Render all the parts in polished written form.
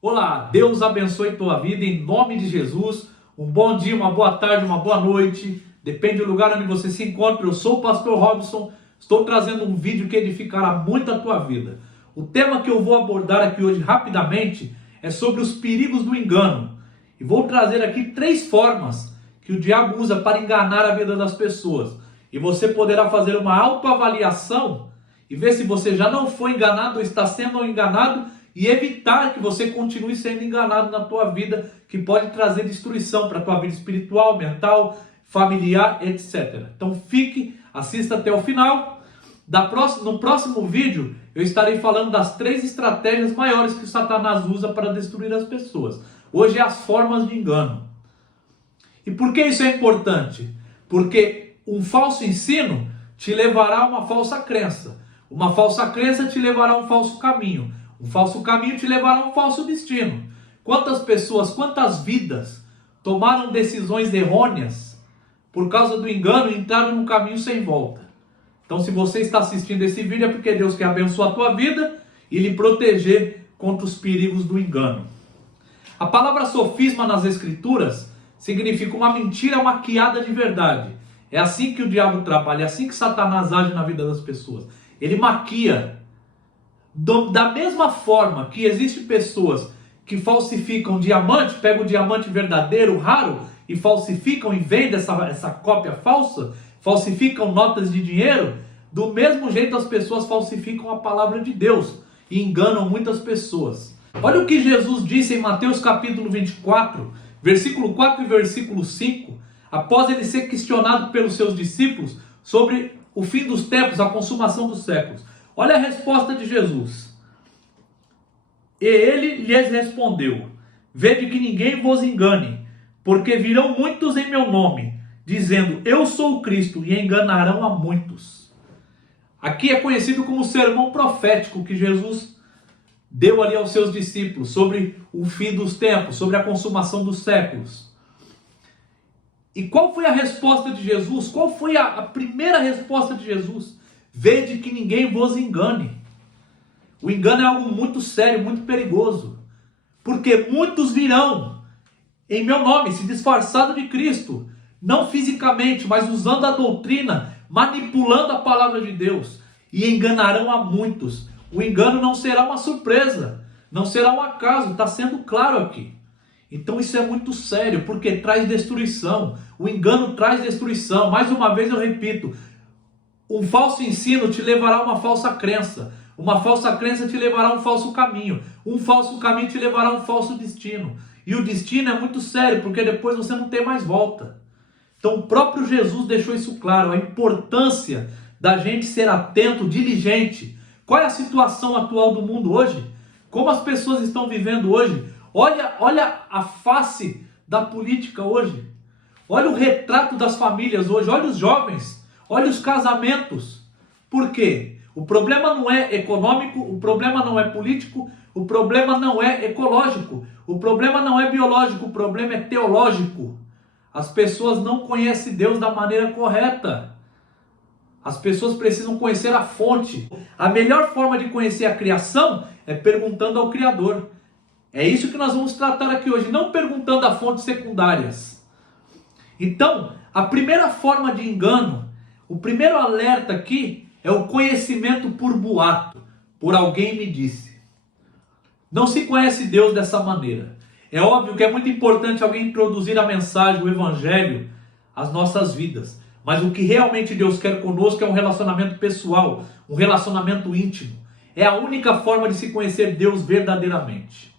Olá, Deus abençoe tua vida em nome de Jesus. Um bom dia, uma boa tarde, uma boa noite. Depende do lugar onde você se encontra. Eu sou o pastor Robson. Estou trazendo um vídeo que edificará muito a tua vida. O tema que eu vou abordar aqui hoje rapidamente é sobre os perigos do engano. E vou trazer aqui 3 formas que o diabo usa para enganar a vida das pessoas. E você poderá fazer uma autoavaliação e ver se você já não foi enganado ou está sendo enganado, e evitar que você continue sendo enganado na tua vida, que pode trazer destruição para a tua vida espiritual, mental, familiar, etc. Então assista até o final. No próximo vídeo eu estarei falando das 3 estratégias maiores que o Satanás usa para destruir as pessoas. Hoje é as formas de engano. E por que isso é importante? Porque um falso ensino te levará a uma falsa crença. Uma falsa crença te levará a um falso caminho. Um falso caminho te levará a um falso destino. Quantas pessoas, quantas vidas tomaram decisões errôneas por causa do engano e entraram num caminho sem volta? Então, se você está assistindo esse vídeo é porque Deus quer abençoar a tua vida e lhe proteger contra os perigos do engano. A palavra sofisma nas Escrituras significa uma mentira maquiada de verdade. É assim que o diabo trabalha, é assim que Satanás age na vida das pessoas. Ele maquia. Da mesma forma que existem pessoas que falsificam diamante, pegam o diamante verdadeiro, raro, e falsificam e vendem essa cópia falsa, falsificam notas de dinheiro, do mesmo jeito as pessoas falsificam a palavra de Deus e enganam muitas pessoas. Olha o que Jesus disse em Mateus capítulo 24, versículo 4 e versículo 5, após ele ser questionado pelos seus discípulos sobre o fim dos tempos, a consumação dos séculos. Olha a resposta de Jesus. E ele lhes respondeu: vede que ninguém vos engane, porque virão muitos em meu nome, dizendo, eu sou o Cristo, e enganarão a muitos. Aqui é conhecido como o sermão profético que Jesus deu ali aos seus discípulos, sobre o fim dos tempos, sobre a consumação dos séculos. E qual foi a resposta de Jesus? Qual foi a primeira resposta de Jesus? Vede que ninguém vos engane. O engano é algo muito sério, muito perigoso. Porque muitos virão em meu nome, se disfarçado de Cristo. Não fisicamente, mas usando a doutrina, manipulando a palavra de Deus. E enganarão a muitos. O engano não será uma surpresa. Não será um acaso, está sendo claro aqui. Então isso é muito sério, porque traz destruição. O engano traz destruição. Mais uma vez eu repito. Um falso ensino te levará a uma falsa crença. Uma falsa crença te levará a um falso caminho. Um falso caminho te levará a um falso destino. E o destino é muito sério, porque depois você não tem mais volta. Então o próprio Jesus deixou isso claro. A importância da gente ser atento, diligente. Qual é a situação atual do mundo hoje? Como as pessoas estão vivendo hoje? Olha a face da política hoje. Olha o retrato das famílias hoje. Olha os jovens. Olha os casamentos. Por quê? O problema não é econômico, o problema não é político, o problema não é ecológico, o problema não é biológico, o problema é teológico. As pessoas não conhecem Deus da maneira correta. As pessoas precisam conhecer a fonte. A melhor forma de conhecer a criação é perguntando ao Criador. É isso que nós vamos tratar aqui hoje, não perguntando a fontes secundárias. Então, a primeira forma de engano, o primeiro alerta aqui é o conhecimento por boato, por alguém me disse. Não se conhece Deus dessa maneira. É óbvio que é muito importante alguém introduzir a mensagem, o evangelho, às nossas vidas. Mas o que realmente Deus quer conosco é um relacionamento pessoal, um relacionamento íntimo. É a única forma de se conhecer Deus verdadeiramente.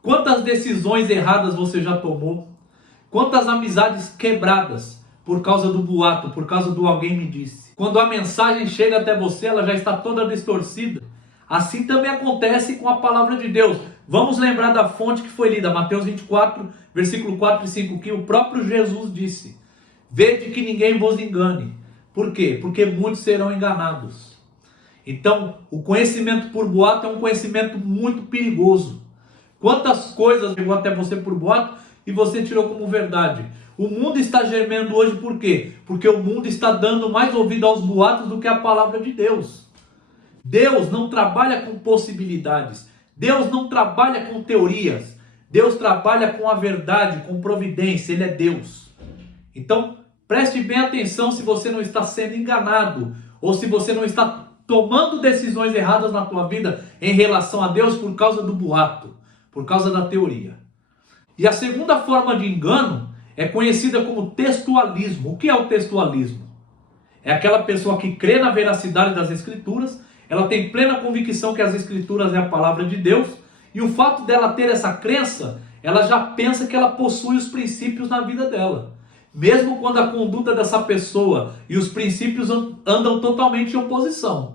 Quantas decisões erradas você já tomou? Quantas amizades quebradas por causa do boato, por causa do alguém me disse? Quando a mensagem chega até você, ela já está toda distorcida. Assim também acontece com a palavra de Deus. Vamos lembrar da fonte que foi lida, Mateus 24, versículo 4 e 5, que o próprio Jesus disse. Vede que ninguém vos engane. Por quê? Porque muitos serão enganados. Então, o conhecimento por boato é um conhecimento muito perigoso. Quantas coisas chegou até você por boato e você tirou como verdade? O mundo está gemendo hoje por quê? Porque o mundo está dando mais ouvido aos boatos do que a palavra de Deus. Deus não trabalha com possibilidades. Deus não trabalha com teorias. Deus trabalha com a verdade, com providência. Ele é Deus. Então, preste bem atenção se você não está sendo enganado ou se você não está tomando decisões erradas na tua vida em relação a Deus por causa do boato, por causa da teoria. E a segunda forma de engano é conhecida como textualismo. O que é o textualismo? É aquela pessoa que crê na veracidade das Escrituras, ela tem plena convicção que as Escrituras é a palavra de Deus, e o fato dela ter essa crença, ela já pensa que ela possui os princípios na vida dela. Mesmo quando a conduta dessa pessoa e os princípios andam totalmente em oposição.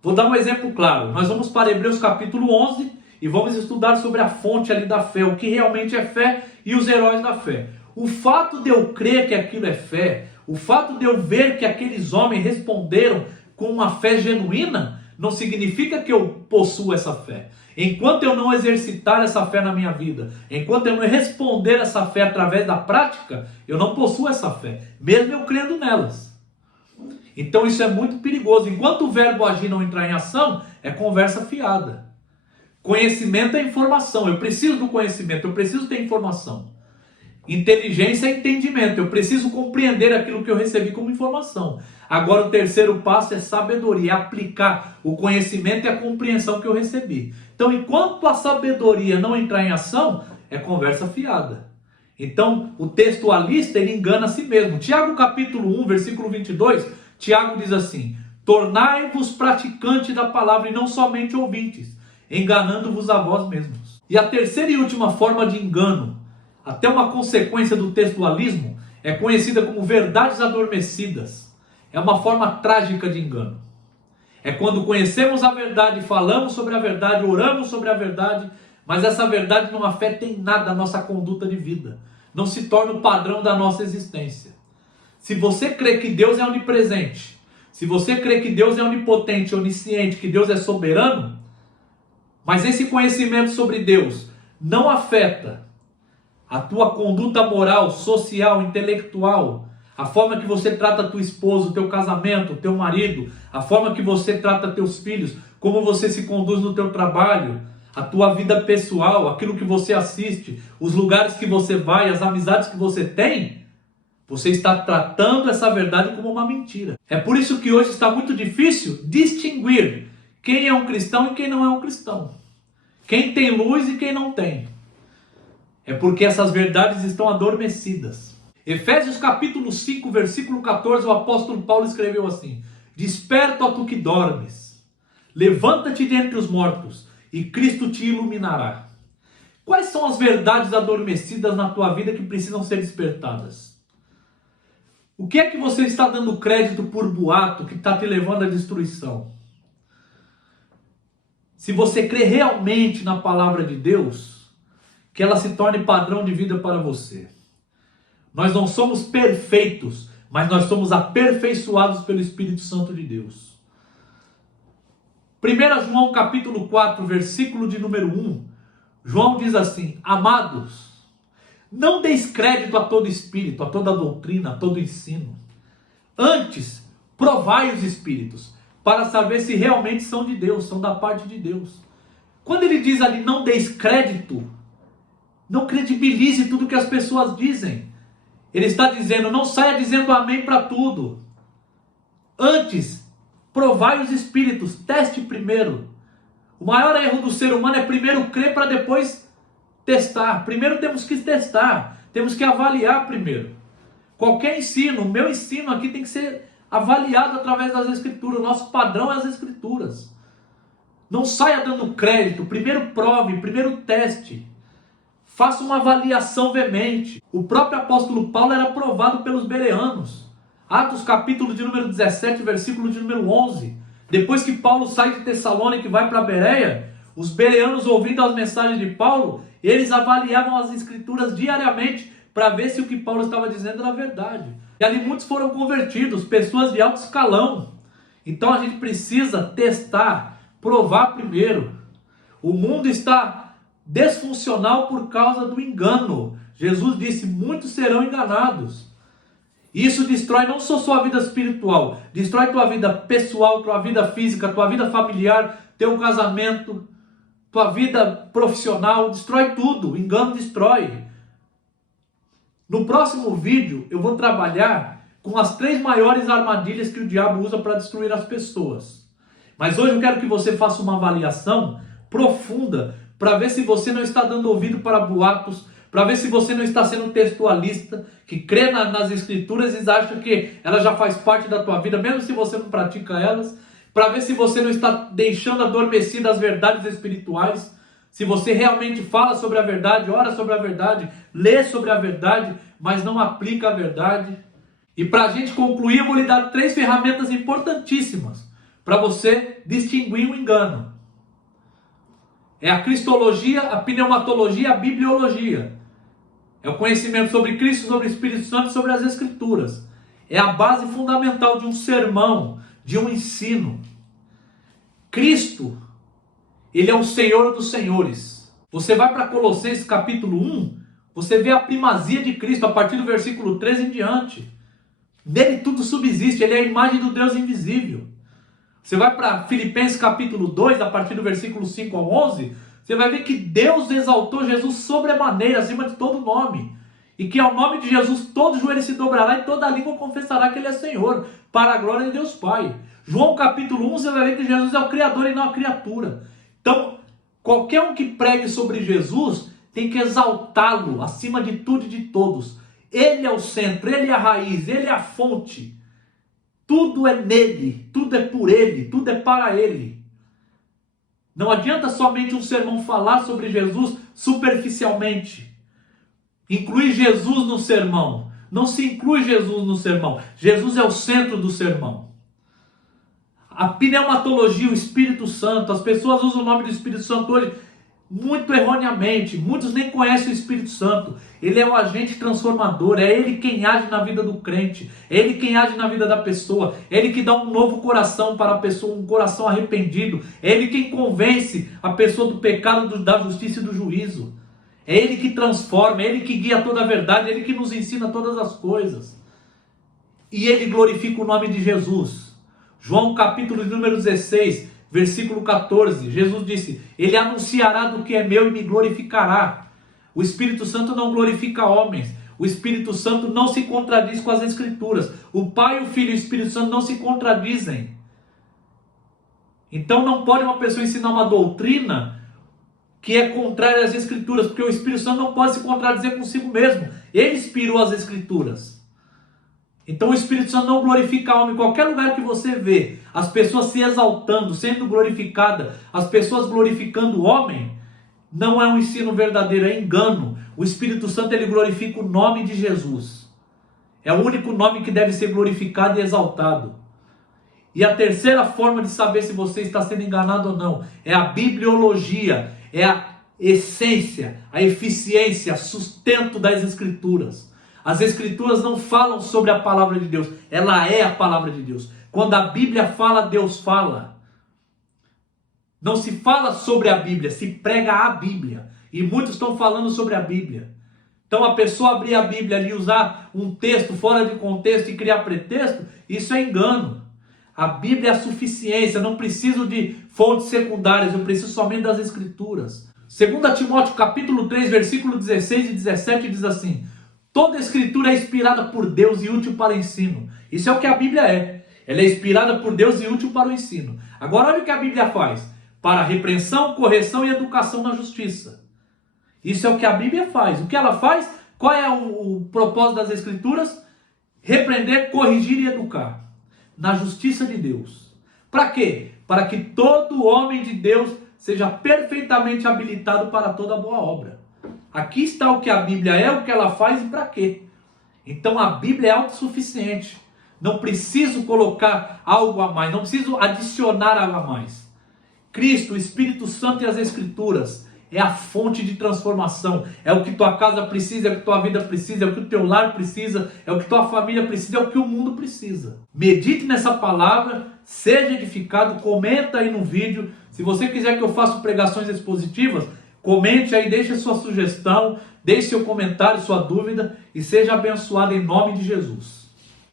Vou dar um exemplo claro. Nós vamos para Hebreus capítulo 11 e vamos estudar sobre a fonte ali da fé, o que realmente é fé e os heróis da fé. O fato de eu crer que aquilo é fé, o fato de eu ver que aqueles homens responderam com uma fé genuína, não significa que eu possuo essa fé. Enquanto eu não exercitar essa fé na minha vida, enquanto eu não responder essa fé através da prática, eu não possuo essa fé, mesmo eu crendo nelas. Então isso é muito perigoso. Enquanto o verbo agir não entrar em ação, é conversa fiada. Conhecimento é informação. Eu preciso do conhecimento, eu preciso ter informação. Inteligência é entendimento. Eu preciso compreender aquilo que eu recebi como informação. Agora o terceiro passo é sabedoria, é aplicar o conhecimento e a compreensão que eu recebi. Então, enquanto a sabedoria não entrar em ação, é conversa fiada. Então, o textualista, ele engana a si mesmo. Tiago capítulo 1, versículo 22, Tiago diz assim: tornai-vos praticantes da palavra e não somente ouvintes, enganando-vos a vós mesmos. E a terceira e última forma de engano, até uma consequência do textualismo, é conhecida como verdades adormecidas. É uma forma trágica de engano. É quando conhecemos a verdade, falamos sobre a verdade, oramos sobre a verdade, mas essa verdade não afeta em nada a nossa conduta de vida. Não se torna o padrão da nossa existência. Se você crê que Deus é onipresente, se você crê que Deus é onipotente, onisciente, que Deus é soberano, mas esse conhecimento sobre Deus não afeta a tua conduta moral, social, intelectual, a forma que você trata tua esposa, o teu casamento, o teu marido, a forma que você trata teus filhos, como você se conduz no teu trabalho, a tua vida pessoal, aquilo que você assiste, os lugares que você vai, as amizades que você tem, você está tratando essa verdade como uma mentira. É por isso que hoje está muito difícil distinguir quem é um cristão e quem não é um cristão. Quem tem luz e quem não tem. É porque essas verdades estão adormecidas. Efésios capítulo 5, versículo 14, o apóstolo Paulo escreveu assim: desperta, ó tu que dormes, levanta-te dentre os mortos, e Cristo te iluminará. Quais são as verdades adormecidas na tua vida que precisam ser despertadas? O que é que você está dando crédito por boato que está te levando à destruição? Se você crê realmente na palavra de Deus, que ela se torne padrão de vida para você. Nós não somos perfeitos, mas nós somos aperfeiçoados pelo Espírito Santo de Deus. 1 João capítulo 4, versículo de número 1, João diz assim: amados, não deis crédito a todo espírito, a toda doutrina, a todo ensino. Antes, provai os espíritos, para saber se realmente são de Deus, são da parte de Deus. Quando ele diz ali, não deis crédito, não credibilize tudo que as pessoas dizem. Ele está dizendo, não saia dizendo amém para tudo. Antes, provai os espíritos, teste primeiro. O maior erro do ser humano é primeiro crer para depois testar. Primeiro temos que testar, temos que avaliar primeiro. Qualquer ensino, o meu ensino aqui tem que ser avaliado através das Escrituras. O nosso padrão é as Escrituras. Não saia dando crédito, primeiro prove, primeiro teste. Faça uma avaliação veemente. O próprio apóstolo Paulo era provado pelos bereanos. Atos capítulo de número 17, versículo de número 11. Depois que Paulo sai de Tessalônica e vai para Bereia, os bereanos, ouvindo as mensagens de Paulo, eles avaliavam as escrituras diariamente para ver se o que Paulo estava dizendo era verdade. E ali muitos foram convertidos, pessoas de alto escalão. Então a gente precisa testar, provar primeiro. O mundo está desfuncional por causa do engano. Jesus disse, muitos serão enganados. Isso destrói não só sua vida espiritual, destrói tua vida pessoal, tua vida física, tua vida familiar, teu casamento, tua vida profissional, destrói tudo, o engano destrói. No próximo vídeo eu vou trabalhar com as 3 maiores armadilhas que o diabo usa para destruir as pessoas. Mas hoje eu quero que você faça uma avaliação profunda para ver se você não está dando ouvido para boatos, para ver se você não está sendo textualista, que crê nas escrituras e acha que ela já faz parte da tua vida, mesmo se você não pratica elas, para ver se você não está deixando adormecidas as verdades espirituais, se você realmente fala sobre a verdade, ora sobre a verdade, lê sobre a verdade, mas não aplica a verdade. E para a gente concluir, eu vou lhe dar 3 ferramentas importantíssimas para você distinguir o engano. É a cristologia, a pneumatologia e a bibliologia. É o conhecimento sobre Cristo, sobre o Espírito Santo e sobre as Escrituras. É a base fundamental de um sermão, de um ensino. Cristo, Ele é o Senhor dos Senhores. Você vai para Colossenses capítulo 1, você vê a primazia de Cristo a partir do versículo 13 em diante. Nele tudo subsiste, Ele é a imagem do Deus invisível. Você vai para Filipenses capítulo 2, a partir do versículo 5 ao 11, você vai ver que Deus exaltou Jesus sobremaneira, acima de todo nome. E que ao nome de Jesus todo joelho se dobrará e toda língua confessará que Ele é Senhor, para a glória de Deus Pai. João capítulo 1, você vai ver que Jesus é o Criador e não a criatura. Então, qualquer um que pregue sobre Jesus tem que exaltá-lo acima de tudo e de todos. Ele é o centro, Ele é a raiz, Ele é a fonte. Tudo é nele, tudo é por Ele, tudo é para Ele. Não adianta somente um sermão falar sobre Jesus superficialmente. Incluir Jesus no sermão. Não se inclui Jesus no sermão. Jesus é o centro do sermão. A pneumatologia, o Espírito Santo. As pessoas usam o nome do Espírito Santo hoje muito erroneamente. Muitos nem conhecem o Espírito Santo. Ele é o agente transformador. É Ele quem age na vida do crente. É Ele quem age na vida da pessoa. É Ele que dá um novo coração para a pessoa, um coração arrependido. É Ele quem convence a pessoa do pecado, da justiça e do juízo. É Ele que transforma, é Ele que guia toda a verdade, é Ele que nos ensina todas as coisas. E Ele glorifica o nome de Jesus. João capítulo número 16, versículo 14, Jesus disse: Ele anunciará do que é meu e me glorificará. O Espírito Santo não glorifica homens. O Espírito Santo não se contradiz com as Escrituras. O Pai, o Filho e o Espírito Santo não se contradizem. Então não pode uma pessoa ensinar uma doutrina que é contrária às Escrituras, porque o Espírito Santo não pode se contradizer consigo mesmo. Ele inspirou as Escrituras. Então o Espírito Santo não glorifica a homem. Em qualquer lugar que você vê as pessoas se exaltando, sendo glorificadas, as pessoas glorificando o homem, não é um ensino verdadeiro, é engano. O Espírito Santo, ele glorifica o nome de Jesus. É o único nome que deve ser glorificado e exaltado. E a terceira forma de saber se você está sendo enganado ou não é a bibliologia, é a essência, a eficiência, sustento das Escrituras. As Escrituras não falam sobre a palavra de Deus, ela é a palavra de Deus. Quando a Bíblia fala, Deus fala. Não se fala sobre a Bíblia, se prega a Bíblia. E muitos estão falando sobre a Bíblia. Então a pessoa abrir a Bíblia e usar um texto fora de contexto e criar pretexto, isso é engano. A Bíblia é a suficiência, não preciso de fontes secundárias, eu preciso somente das Escrituras. 2 Timóteo capítulo 3, versículo 16 e 17 diz assim: toda a Escritura é inspirada por Deus e útil para o ensino. Isso é o que a Bíblia é. Ela é inspirada por Deus e útil para o ensino. Agora olha o que a Bíblia faz. Para repreensão, correção e educação na justiça. Isso é o que a Bíblia faz. O que ela faz? Qual é o propósito das Escrituras? Repreender, corrigir e educar. Na justiça de Deus. Para quê? Para que todo homem de Deus seja perfeitamente habilitado para toda boa obra. Aqui está o que a Bíblia é, o que ela faz e para quê. Então a Bíblia é autossuficiente. Não preciso colocar algo a mais, não preciso adicionar algo a mais. Cristo, o Espírito Santo e as Escrituras é a fonte de transformação. É o que tua casa precisa, é o que tua vida precisa, é o que o teu lar precisa, é o que tua família precisa, é o que o mundo precisa. Medite nessa palavra, seja edificado, comenta aí no vídeo. Se você quiser que eu faça pregações expositivas, comente aí, deixe a sua sugestão, deixe seu comentário, sua dúvida e seja abençoado em nome de Jesus.